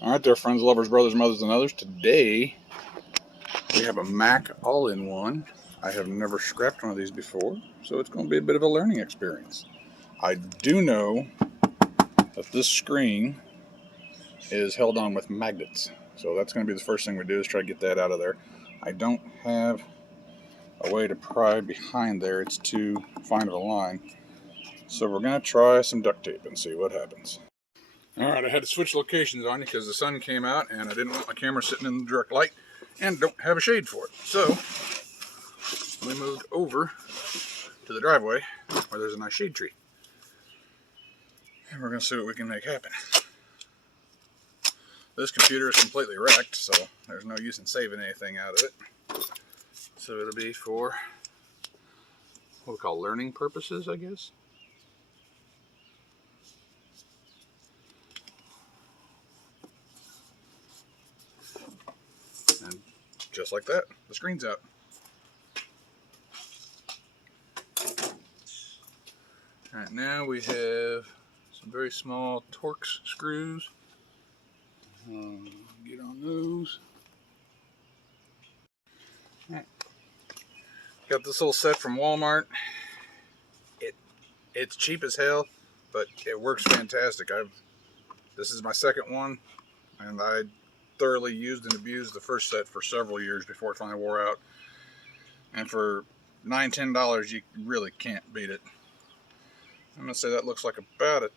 Alright there, friends, lovers, brothers, mothers, and others. Today, we have a Mac all-in-one. I have never scrapped one of these before, so it's going to be a bit of a learning experience. I do know that this screen is held on with magnets, so that's going to be the first thing we do is try to get that out of there. I don't have a way to pry behind there. It's too fine of a line. So we're going to try some duct tape and see what happens. Alright, I had to switch locations on you because the sun came out and I didn't want my camera sitting in the direct light and don't have a shade for it. So, we moved over to the driveway where there's a nice shade tree. And we're going to see what we can make happen. This computer is completely wrecked, so there's no use in saving anything out of it. So it'll be for what we call learning purposes, I guess. And just like that, the screen's out. Alright, now we have some very small Torx screws. Get on those. Right. Got this little set from Walmart. It's cheap as hell, but it works fantastic. This is my second one, and I thoroughly used and abused the first set for several years before it finally wore out. And for $9–10, you really can't beat it. I'm gonna say that looks like about a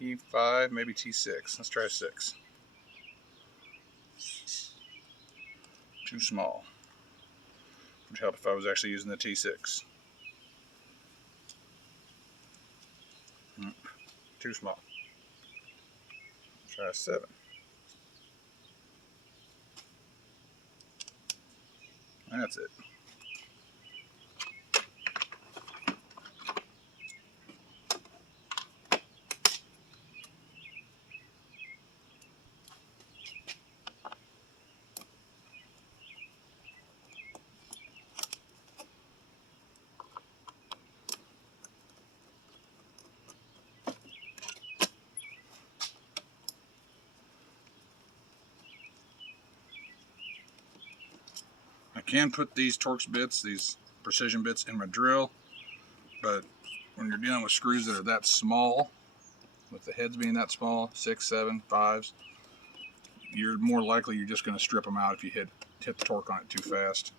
T5, maybe T6. Let's try 6. Too small. Would help if I was actually using the T6. Too small. Try 7. That's it. I can put these Torx bits, these precision bits, in my drill, but when you're dealing with screws that are that small, with the heads being that small, 6, 7, 5s, you're more likely you're just going to strip them out if you hit the torque on it too fast.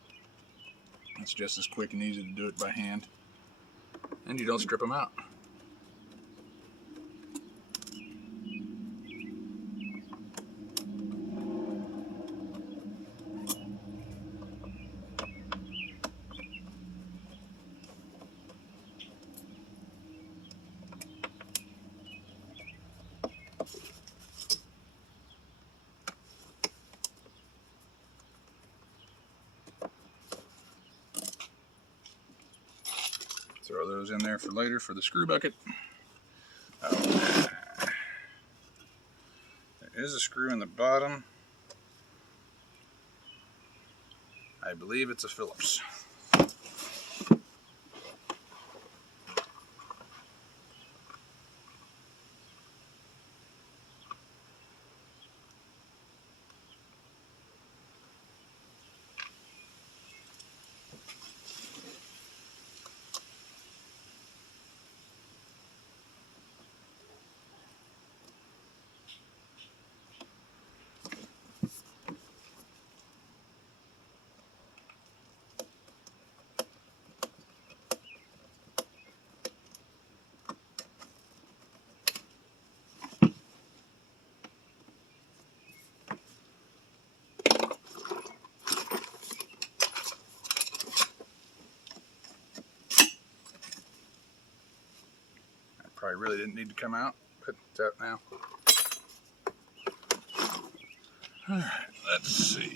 It's just as quick and easy to do it by hand, and you don't strip them out. Throw those in there for later for the screw bucket. There is a screw in the bottom. I believe it's a Phillips. Probably really didn't need to come out. Put that now. Alright, let's see.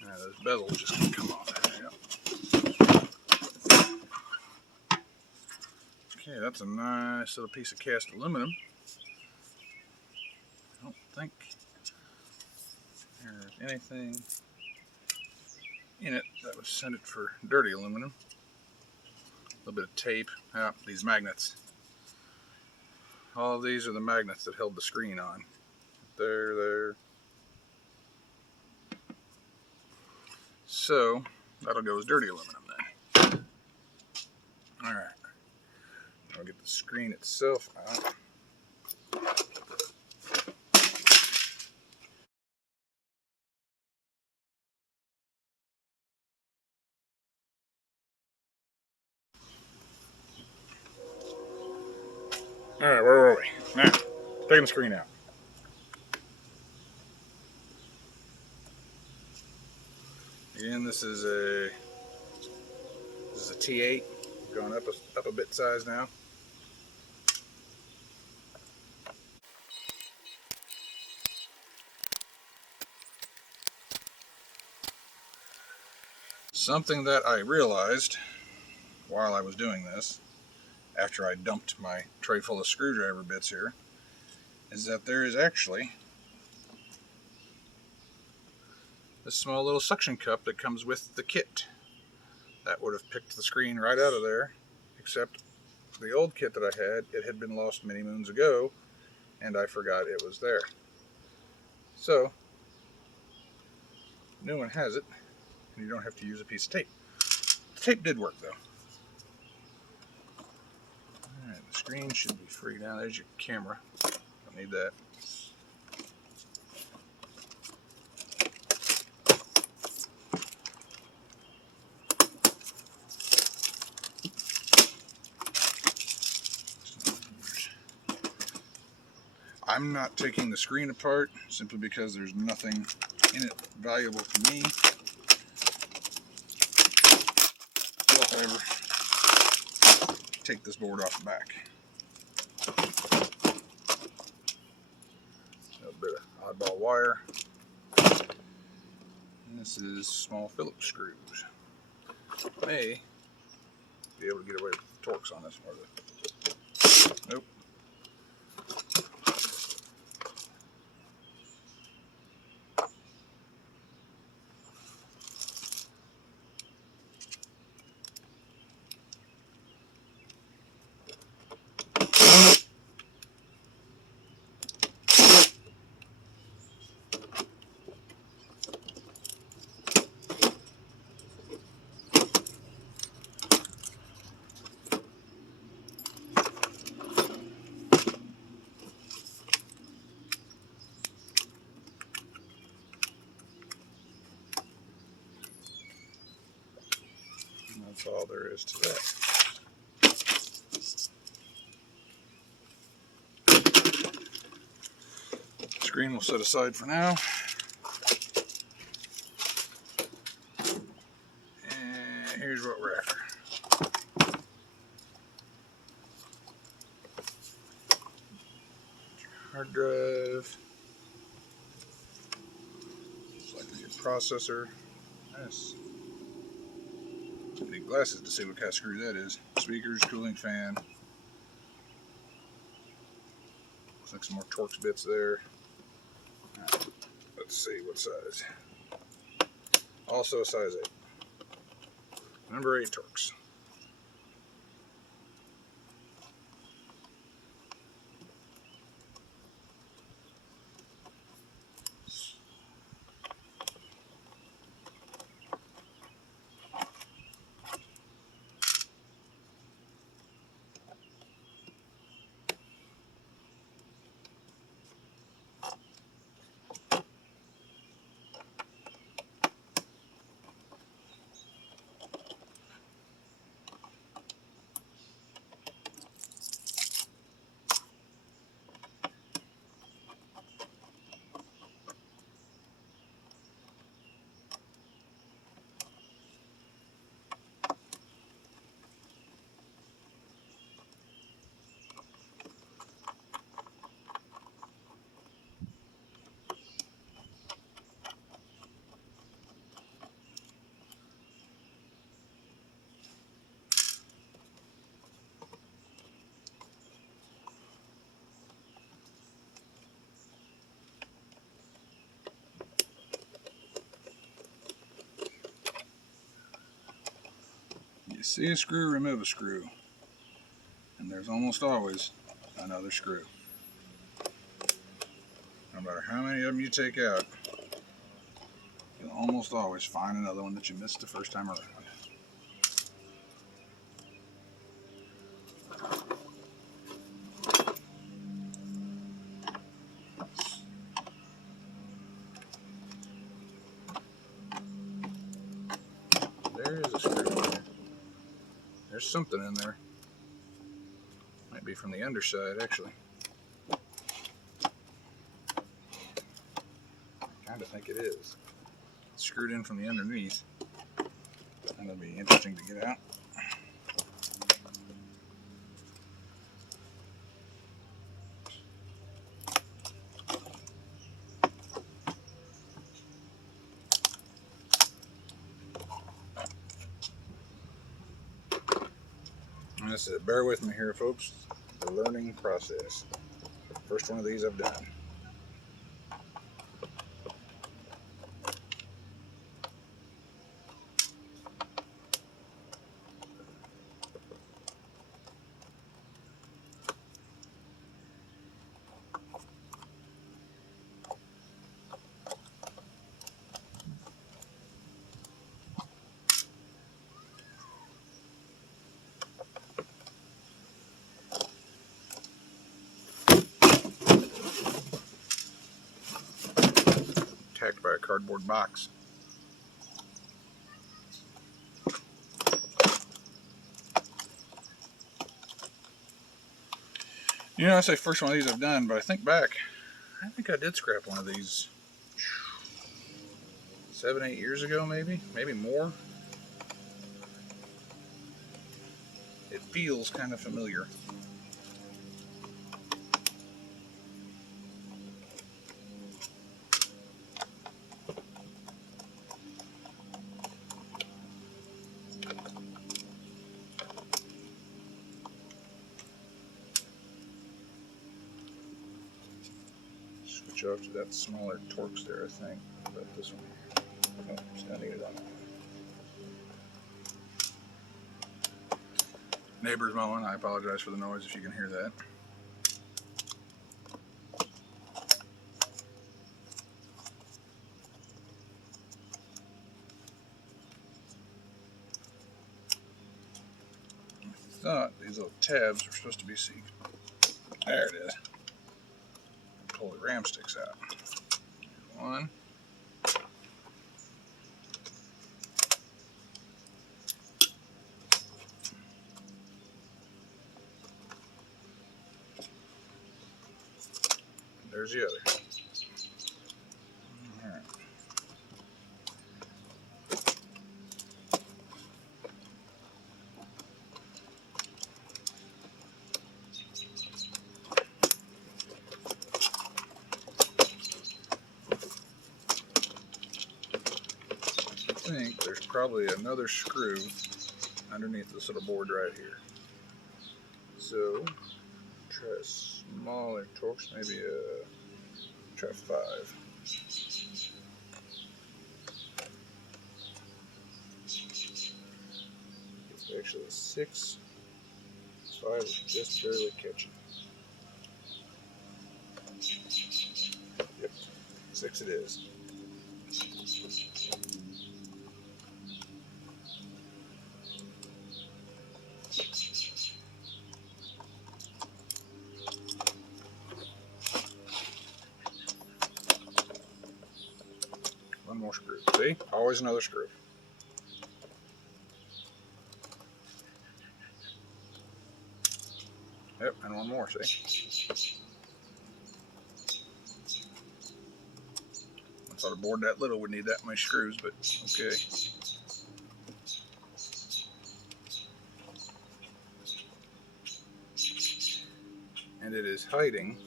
Now those bezels just gonna come off. There we go. Okay, that's a nice little piece of cast aluminum. I don't think there's anything in it that would send it for dirty aluminum. A little bit of tape. These magnets. All of these are the magnets that held the screen on. There. So that'll go as dirty aluminum then. Alright. I'll get the screen itself out. Alright, where were we? Now, taking the screen out. Again, this is a T8, going up a bit size now. Something that I realized while I was doing this, after I dumped my tray full of screwdriver bits here, is that there is actually this small little suction cup that comes with the kit. That would have picked the screen right out of there, except the old kit that I had, it had been lost many moons ago, and I forgot it was there. So, new one has it, and you don't have to use a piece of tape. The tape did work though. Alright, the screen should be free now. There's your camera. Don't need that. I'm not taking the screen apart simply because there's nothing in it valuable to me. However, take this board off the back. A bit of oddball wire. And this is small Phillips screws. May be able to get away with the Torx on this one. Nope. That's all there is to that. Screen we'll set aside for now. And here's what we're after. Hard drive. Selecting your processor. Nice. Need glasses to see what kind of screw that is. Speakers, cooling fan. Looks like some more Torx bits there. Right, let's see what size. Also a size 8. Number 8 Torx. You see a screw, remove a screw. And there's almost always a another screw. No matter how many of them you take out, you'll almost always find another one that you missed the first time around. There is a screw in there. There's something in there. Might be from the underside, actually. I kind of think it is. It's screwed in from the underneath. And it'll be interesting to get out. And that's it. Bear with me here, folks. The learning process. First one of these I've done. Attacked by a cardboard box. You know, I say first one of these I've done, but I think back, I think I did scrap one of these 7-8 years ago, maybe more. It feels kind of familiar. Switch off to that smaller Torx there, I think. But this one, no, still need it on that. Neighbors mowing. I apologize for the noise if you can hear that. I thought these little tabs were supposed to be seated. There it is. Pull the ram sticks out. One. There's the other. All right. I think there's probably another screw underneath this little board right here. So try a smaller Torx, maybe try 5. It's actually 6. 5 is just barely catching. Yep, 6 it is. One more screw. See? Always another screw. Yep, and one more, see? I thought a board that little would need that many screws, but okay. And it is hiding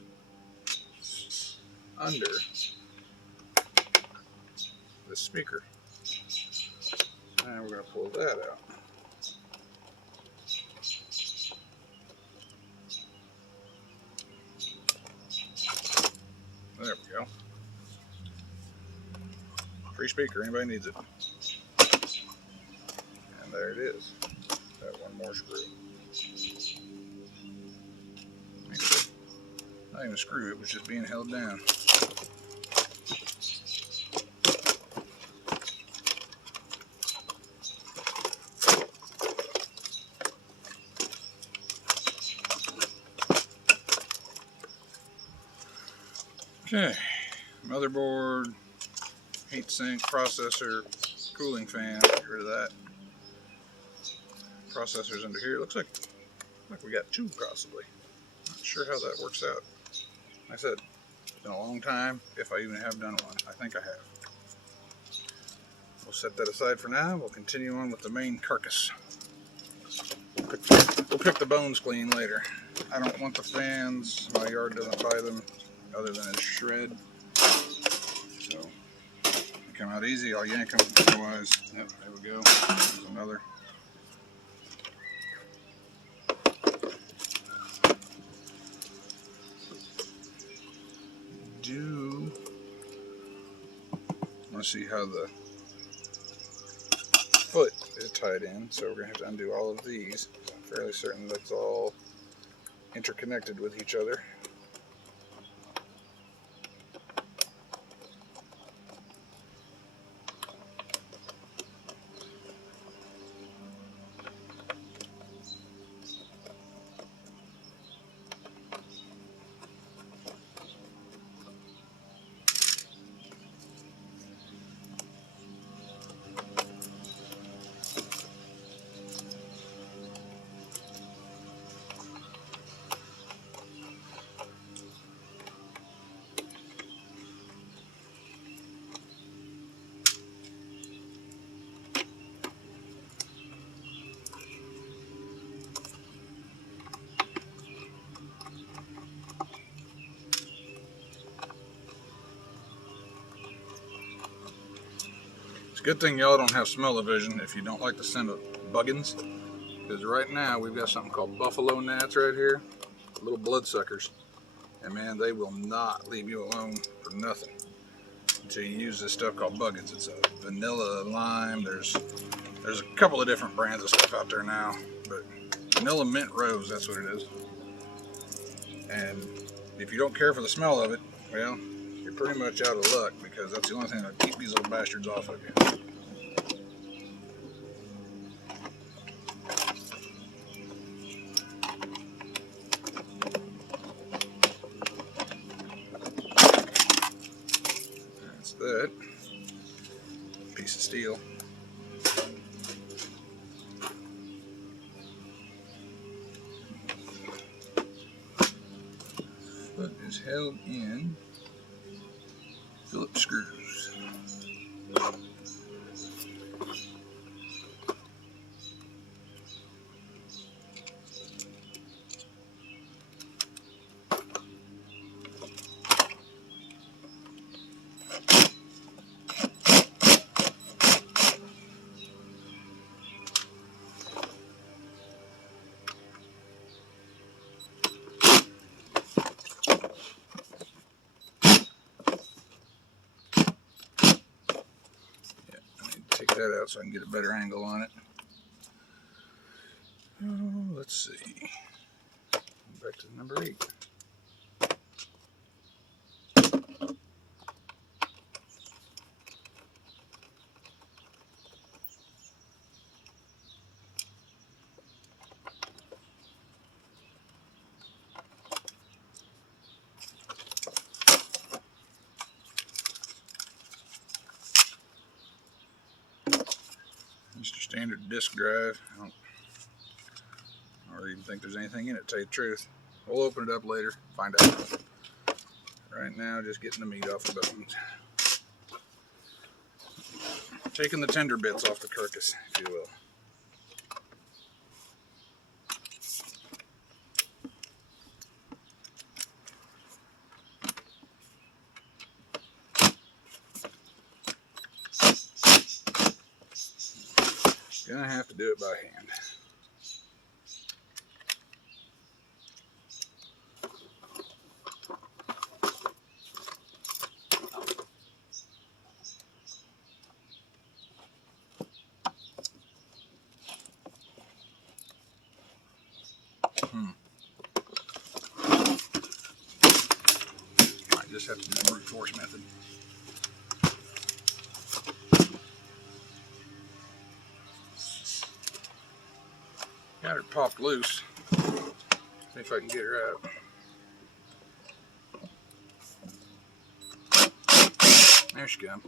under the speaker. And we're going to pull that out. There we go. Free speaker, anybody needs it. And there it is. Got one more screw. Not even a screw, it was just being held down. Okay, motherboard, heatsink, processor, cooling fan, get rid of that. Processor's under here. Looks like we got two possibly. Not sure how that works out. Like I said, it's been a long time, if I even have done one. I think I have. We'll set that aside for now. We'll continue on with the main carcass. We'll pick the bones clean later. I don't want the fans. My yard doesn't buy them other than as shred. So they come out easy. I'll yank them. Otherwise, yep, there we go. There's another. Want to see how the foot is tied in, so we're going to have to undo all of these. I'm fairly certain that's all interconnected with each other. It's a good thing y'all don't have smell-o-vision if you don't like the scent of buggins, because right now we've got something called buffalo gnats right here, little bloodsuckers, and man, they will not leave you alone for nothing until you use this stuff called buggins. It's a vanilla lime. There's a couple of different brands of stuff out there now, but vanilla mint rose, that's what it is. And if you don't care for the smell of it, well, you're pretty much out of luck, because that's the only thing that'll keep these little bastards off of you. That's that. Piece of steel. Foot is held in Phillips screws. Take that out so I can get a better angle on it. Oh, let's see. Back to number 8. Just your standard disk drive. I don't even think there's anything in it, to tell you the truth. We'll open it up later, find out. Right now, just getting the meat off the bones. Taking the tender bits off the carcass, if you will. Gonna have to do it by hand. just have to do the brute force method. Got her popped loose. See if I can get her out. There she comes.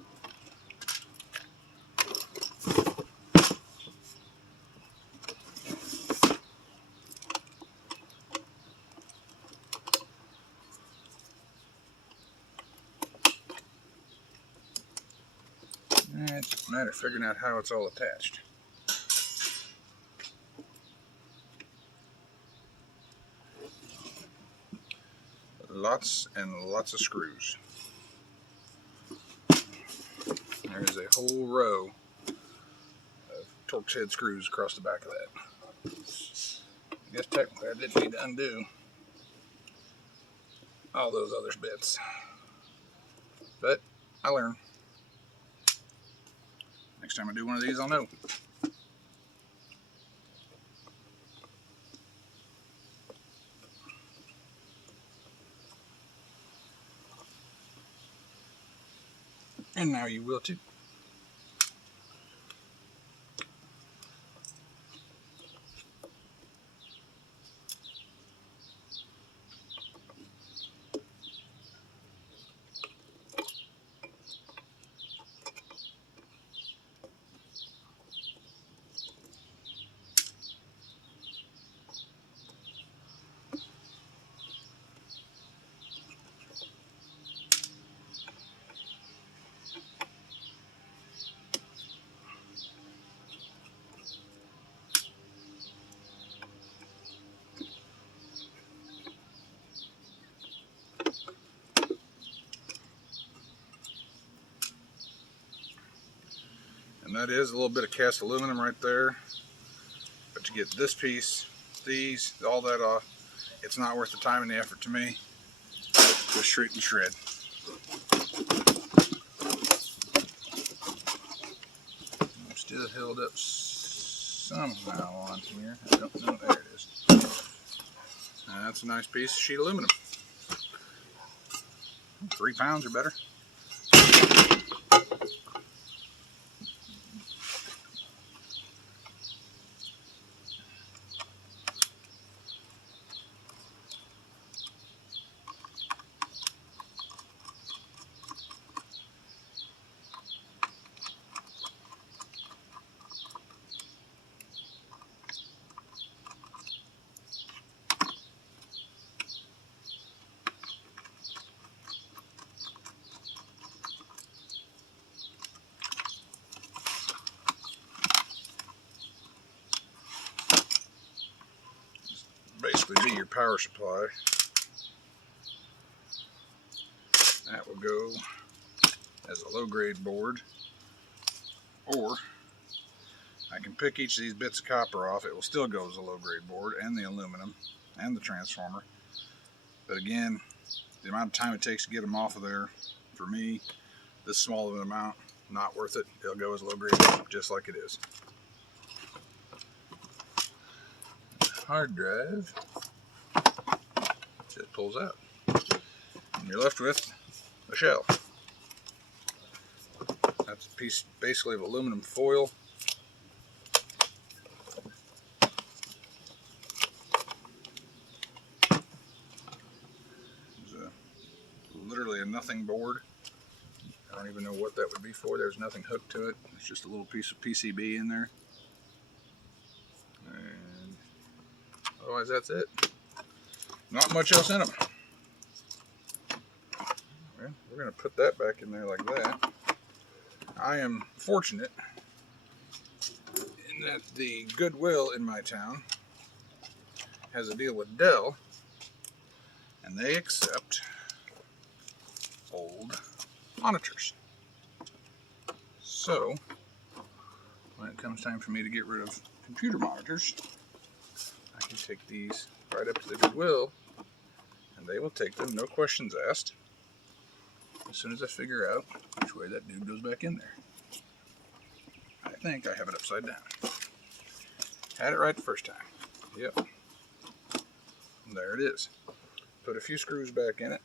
It's just a matter of figuring out how it's all attached. Lots and lots of screws. There's a whole row of Torx head screws across the back of that. I guess technically I didn't need to undo all those other bits, but I learn. Next time I do one of these, I'll know. And now you will too. And that is a little bit of cast aluminum right there. But to get this piece, these, all that off, it's not worth the time and the effort to me. Just shoot and shred. I'm still held up somehow on here. I don't know. There it is. That's a nice piece of sheet aluminum. 3 pounds or better. Basically be your power supply. That will go as a low grade board, or I can pick each of these bits of copper off. It will still go as a low grade board, and the aluminum and the transformer. But again, the amount of time it takes to get them off of there, for me, this small of an amount, not worth it. It'll go as low grade just like it is. Hard drive just pulls out, and you're left with a shell. That's a piece basically of aluminum foil. There's literally a nothing board. I don't even know what that would be for. There's nothing hooked to it. It's just a little piece of PCB in there. And otherwise that's it. Not much else in them. Well, we're going to put that back in there like that. I am fortunate in that the Goodwill in my town has a deal with Dell, and they accept old monitors. So when it comes time for me to get rid of computer monitors, I can take these right up to the Goodwill, and they will take them, no questions asked, as soon as I figure out which way that dude goes back in there. I think I have it upside down. Had it right the first time. Yep. And there it is. Put a few screws back in it.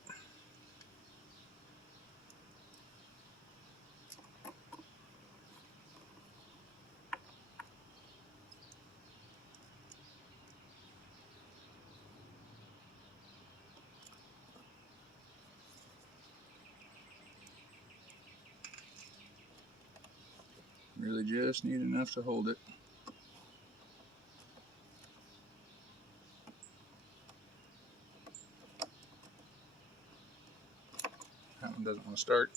just need enough to hold it. That one doesn't want to start.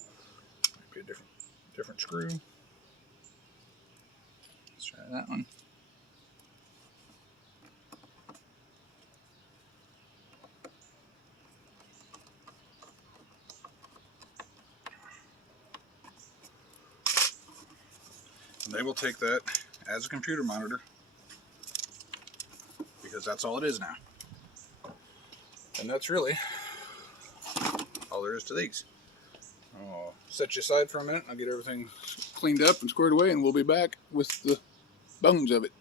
Might be a different screw. Let's try that one. And they will take that as a computer monitor because that's all it is now. And that's really all there is to these. I'll set you aside for a minute. I'll get everything cleaned up and squared away, and we'll be back with the bones of it.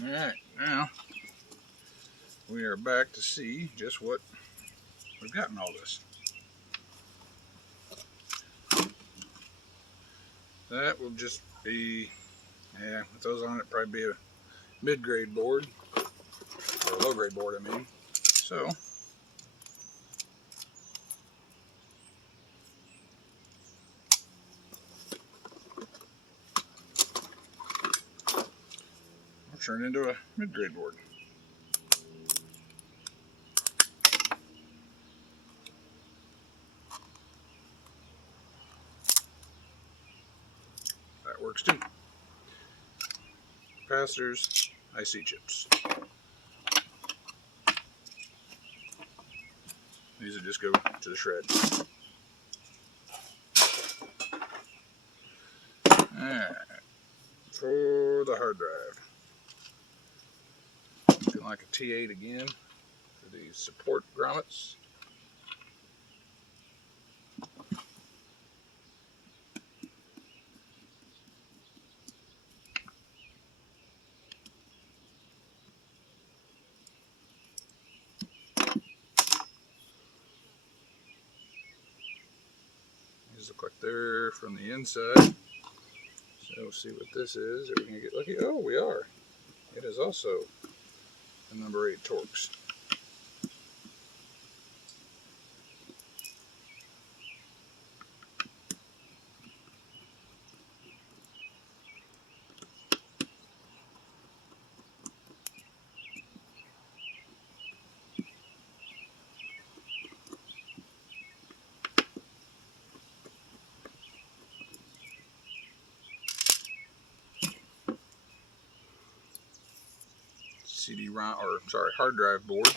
Alright, now we are back to see just what we've got in all this. That will just be, yeah, with those on it, probably be a mid-grade board, or a low-grade board, I mean. So, I'll turn it into a mid-grade board. That works too. Capacitors, IC chips. These will just go to the shred. Alright, for the hard drive. Looking like a T8 again for these support grommets. These look like they're from the inside. So we'll see what this is. Are we going to get lucky? Oh, we are. It is also the number 8 Torx. Hard drive board.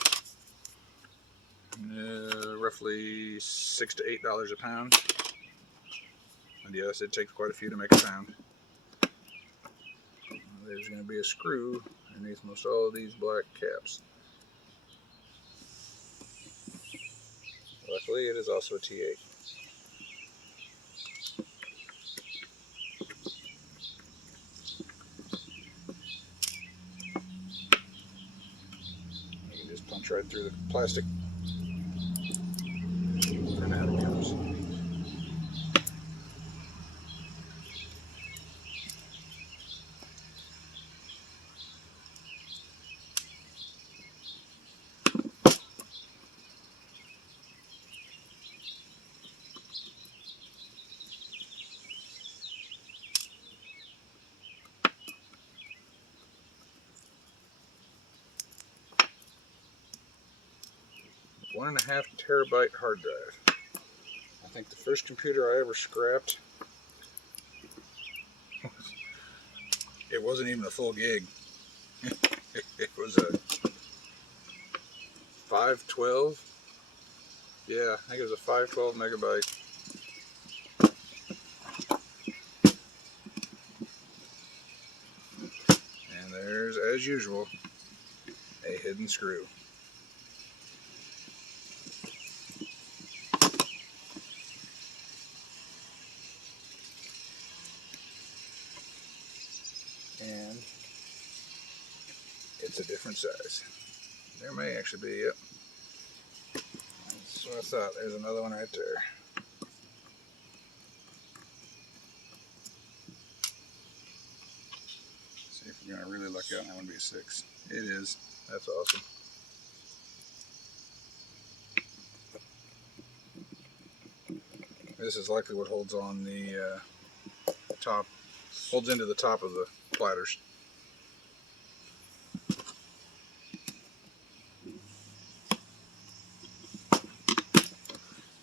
Roughly $6 to $8 a pound. And yes, it takes quite a few to make a pound. There's going to be a screw underneath most all of these black caps. Luckily, it is also a T8. You can just punch right through the plastic. And out it comes. One 1.5 terabyte hard drive. I think the first computer I ever scrapped, it wasn't even a full gig. It was a 512. Yeah, I think it was a 512 megabyte. And there's, as usual, a hidden screw. And it's a different size. There may actually be, yep. That's what I thought. There's another one right there. See if we're going to really luck out and that one be a 6. It is. That's awesome. This is likely what holds on the top, holds into the top of the platters.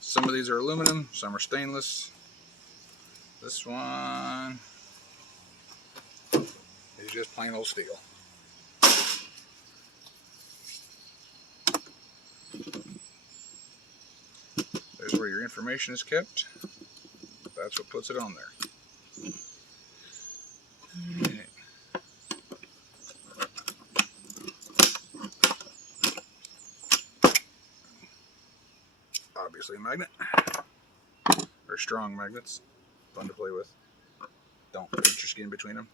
Some of these are aluminum, some are stainless. This one is just plain old steel. There's where your information is kept. That's what puts it on there. Right. Obviously a magnet. Or strong magnets. Fun to play with. Don't put your skin between them.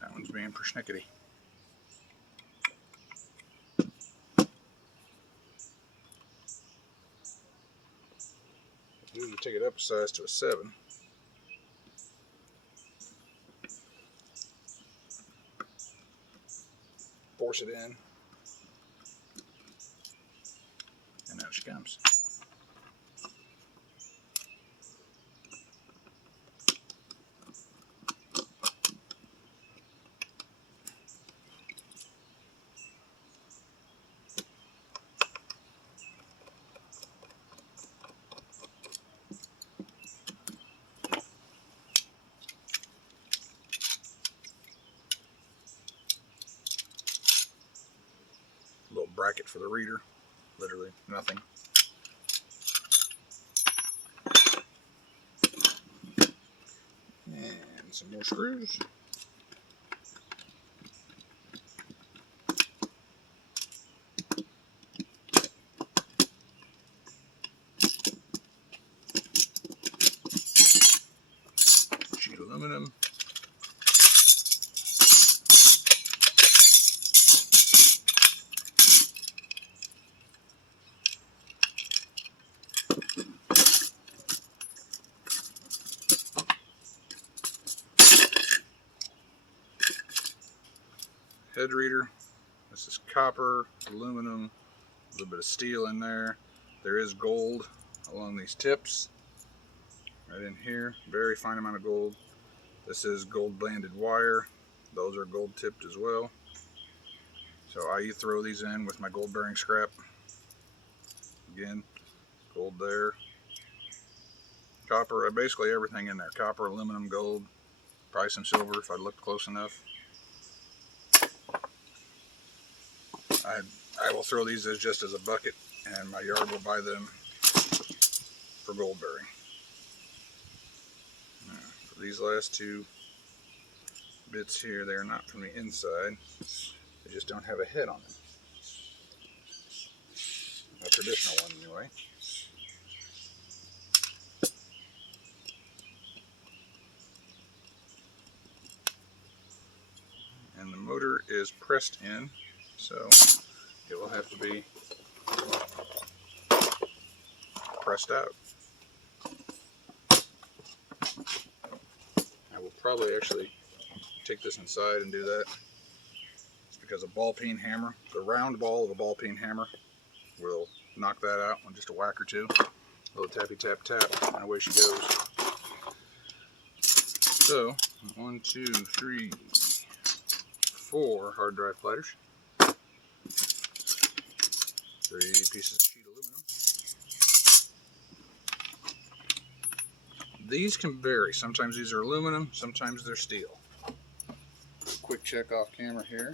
That one's being persnickety. Usually take it up a size to a 7. Force it in. And out she comes. Little bracket for the reader. Literally nothing. And some more screws. Sheet aluminum. Head reader. This is copper, aluminum, a little bit of steel in there. There is gold along these tips. Right in here, very fine amount of gold. This is gold banded wire. Those are gold tipped as well. So I throw these in with my gold bearing scrap. Again, gold there. Copper, basically everything in there. Copper, aluminum, gold, probably some silver if I looked close enough. I will throw these as just as a bucket, and my yard will buy them for gold bearing. For these last two bits here, they are not from the inside. They just don't have a head on them. A traditional one anyway. And the motor is pressed in, so it will have to be pressed out. I will probably actually take this inside and do that. It's because a ball peen hammer, the round ball of a ball peen hammer, will knock that out in just a whack or two. A little tappy tap tap, and away she goes. So, 1, 2, 3, 4 hard drive platters. 3 pieces of sheet aluminum. These can vary. Sometimes these are aluminum, sometimes they're steel. Quick check off camera here.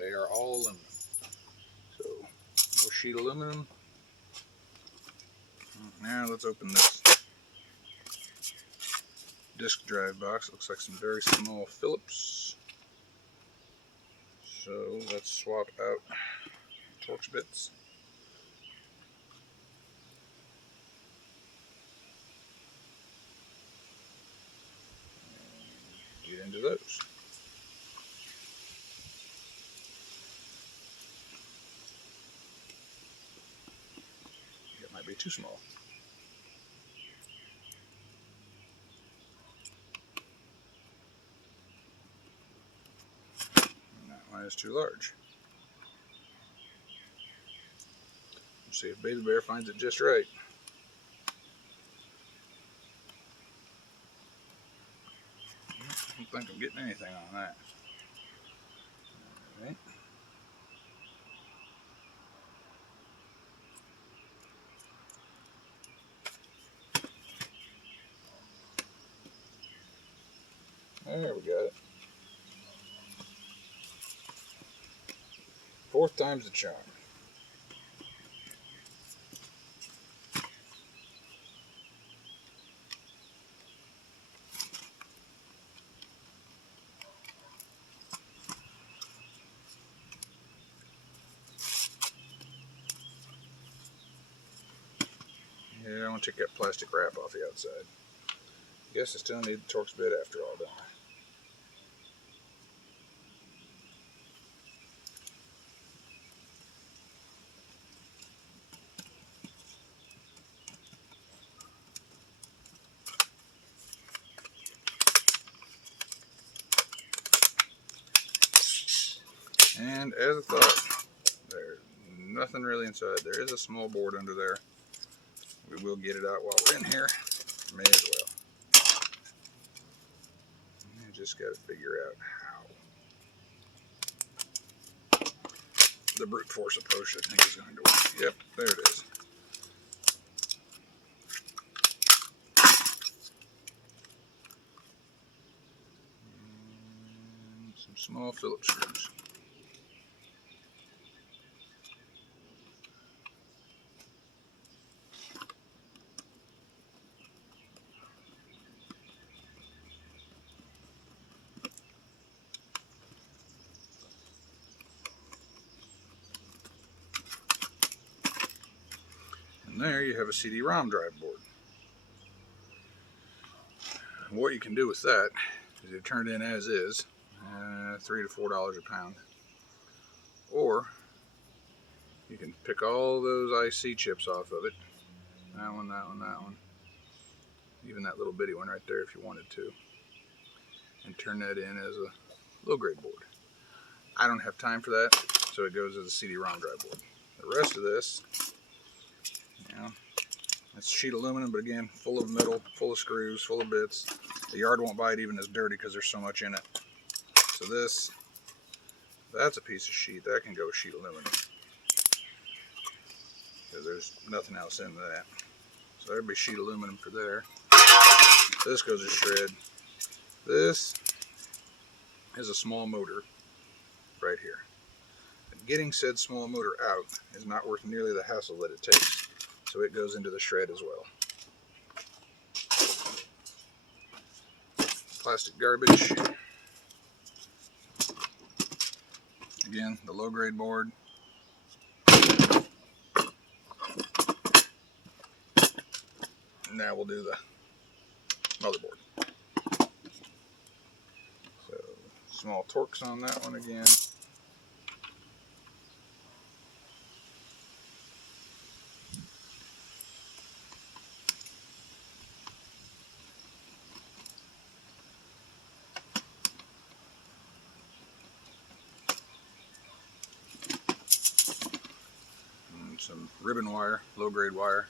They are all aluminum. So, more sheet aluminum. Now let's open this disk drive box. Looks like some very small Phillips. So let's swap out Torx bits. And get into those. It might be too small. And that one is too large. Let's see if Baby Bear finds it just right. I don't think I'm getting anything on that. All right. There we got it. Fourth time's the charm. Yeah, I want to take that plastic wrap off the outside. Guess I still need the Torx bit after all, don't I? And as I thought, there's nothing really inside. There is a small board under there. We will get it out while we're in here. May as well. I just got to figure out how the brute force approach I think is going to work. Yep, there it is. And some small Phillips screws. And there you have a CD-ROM drive board. And what you can do with that is you turn it in as is, $3 to $4 a pound. Or you can pick all those IC chips off of it. That one, that one, that one. Even that little bitty one right there if you wanted to. And turn that in as a low-grade board. I don't have time for that, so it goes as a CD-ROM drive board. The rest of this, it's sheet aluminum, but again, full of metal, full of screws, full of bits. The yard won't buy it even as dirty because there's so much in it. So that's a piece of sheet. That can go sheet aluminum. Because there's nothing else in that. So there'd be sheet aluminum for there. This goes to shred. This is a small motor right here. Getting said small motor out is not worth nearly the hassle that it takes. So it goes into the shred as well. Plastic garbage. Again, the low grade board. Now we'll do the motherboard. So small Torx on that one again. And some ribbon wire, low grade wire.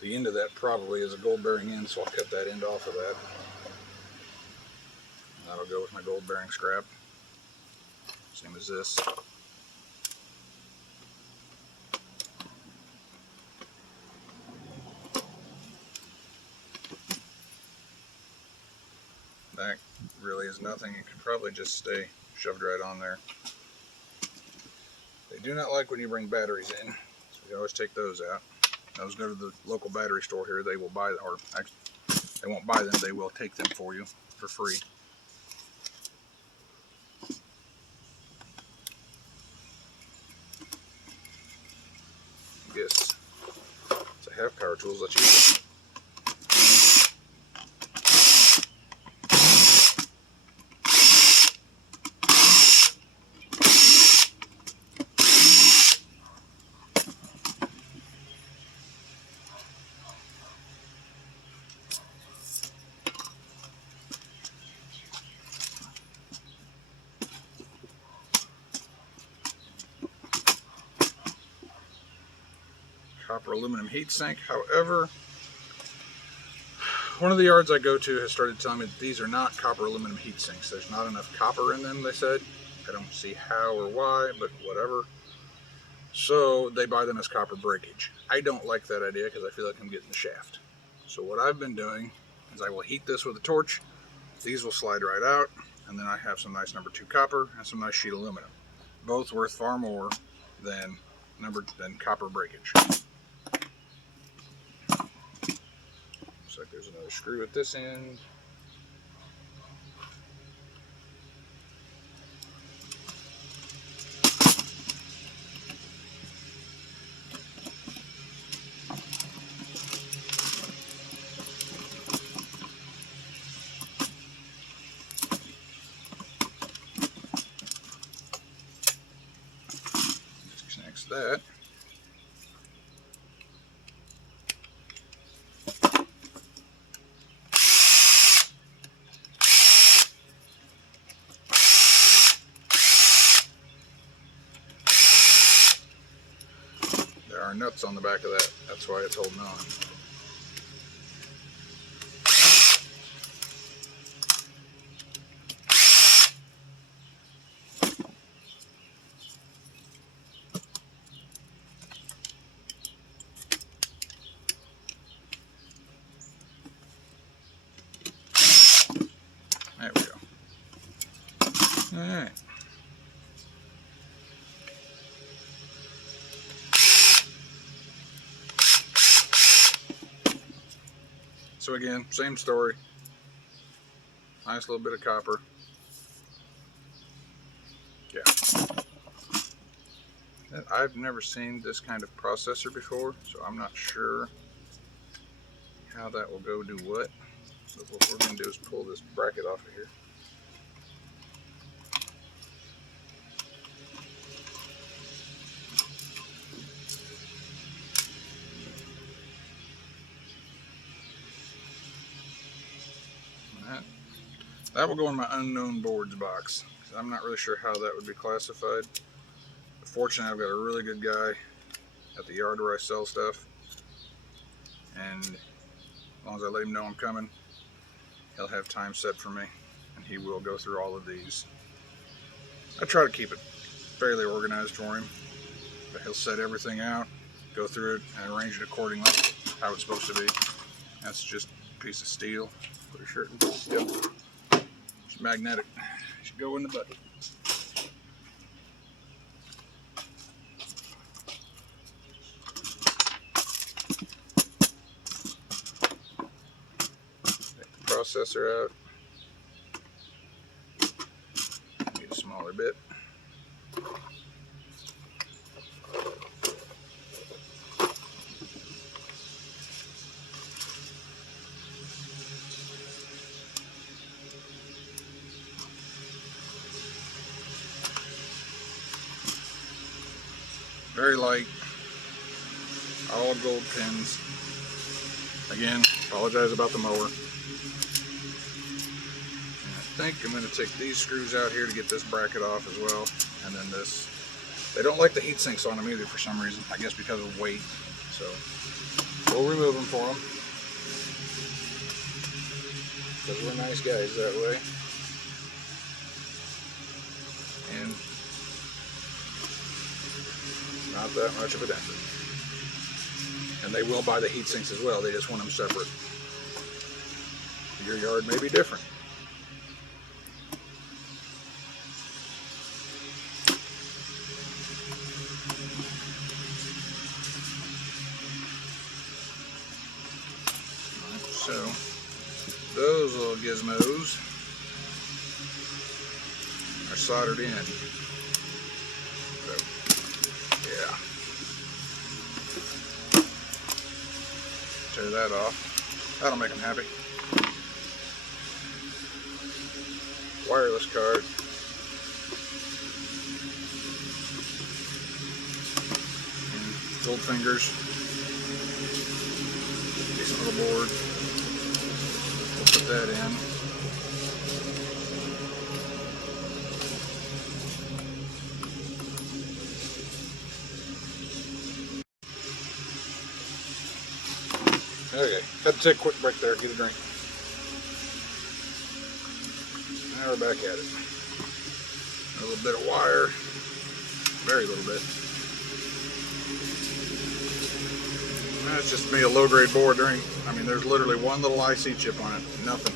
The end of that probably is a gold bearing end, so I'll cut that end off of that. That'll go with my gold bearing scrap. Same as this. That really is nothing. It could probably just stay shoved right on there. They do not like when you bring batteries in, so you always take those out. Those go to the local battery store here. They will buy, or actually, they won't buy them. They will take them for you for free. I guess it's a half power tools. Let's use it. Copper aluminum heat sink. However, one of the yards I go to has started telling me that these are not copper aluminum heat sinks. There's not enough copper in them, they said. I don't see how or why, but whatever. So they buy them as copper breakage. I don't like that idea because I feel like I'm getting the shaft. So what I've been doing is I will heat this with a torch. These will slide right out, and then I have some nice number 2 copper and some nice sheet aluminum. Both worth far more than copper breakage. Looks like there's another screw at this end. Disconnects that. There are nuts on the back of that. That's why it's holding on. There we go. All right. So again, same story. Nice little bit of copper. Yeah. I've never seen this kind of processor before, so I'm not sure how that will go do what. So what we're going to do is pull this bracket off of here. That will go in my unknown boards box. I'm not really sure how that would be classified. But fortunately, I've got a really good guy at the yard where I sell stuff. And as long as I let him know I'm coming, he'll have time set for me. And he will go through all of these. I try to keep it fairly organized for him. But he'll set everything out, go through it, and arrange it accordingly, how it's supposed to be. That's just a piece of steel. Put a shirt in steel. It's magnetic. It should go in the bucket. Take the processor out. Need a smaller bit. Very light, all gold pins. Again, apologize about the mower. And I think I'm going to take these screws out here to get this bracket off as well. And then this. They don't like the heat sinks on them either for some reason. I guess because of weight. So we'll remove them for them. Because we're nice guys that way. And not that much of a difference. And they will buy the heat sinks as well. They just want them separate. Your yard may be different. So those little gizmos are soldered in. So yeah. Tear that off. That'll make them happy. Wireless card. And gold fingers. Decent little board. We'll put that in. Okay, had to take a quick break there, get a drink. Now we're back at it. A little bit of wire, very little bit. That's just me a low grade board. There's literally one little IC chip on it, nothing.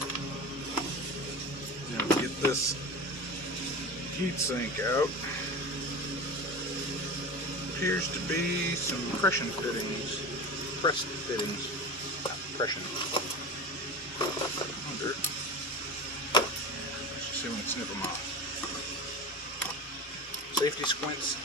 Now get this heat sink out. Appears to be some pressed fittings. Pressure. Wonder. Let's just see when I snip them off. Safety squints.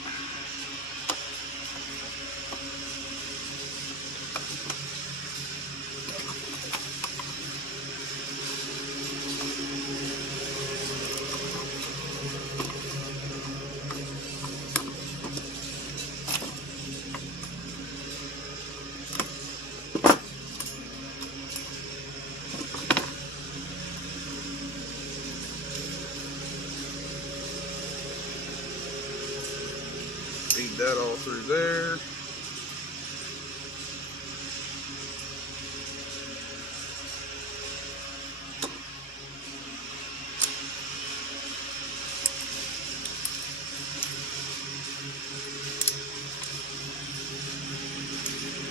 Feed that all through there.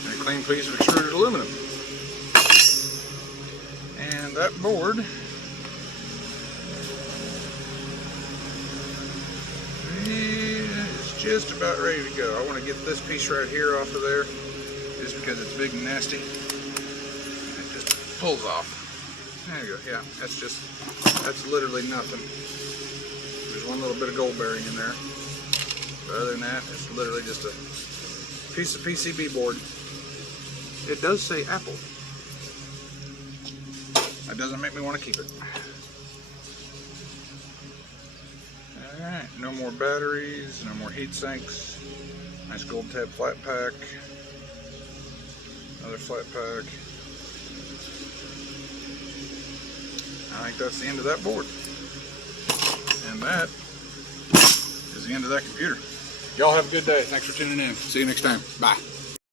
And a clean piece of extruded aluminum. And that board just about ready to go. I want to get this piece right here off of there just because it's big and nasty. And it just pulls off. There you go. Yeah, that's literally nothing. There's one little bit of gold bearing in there. But other than that, it's literally just a piece of PCB board. It does say Apple. That doesn't make me want to keep it. Alright, no more batteries, no more heat sinks. Nice gold tab flat pack. Another flat pack. I think that's the end of that board. And that is the end of that computer. Y'all have a good day. Thanks for tuning in. See you next time. Bye.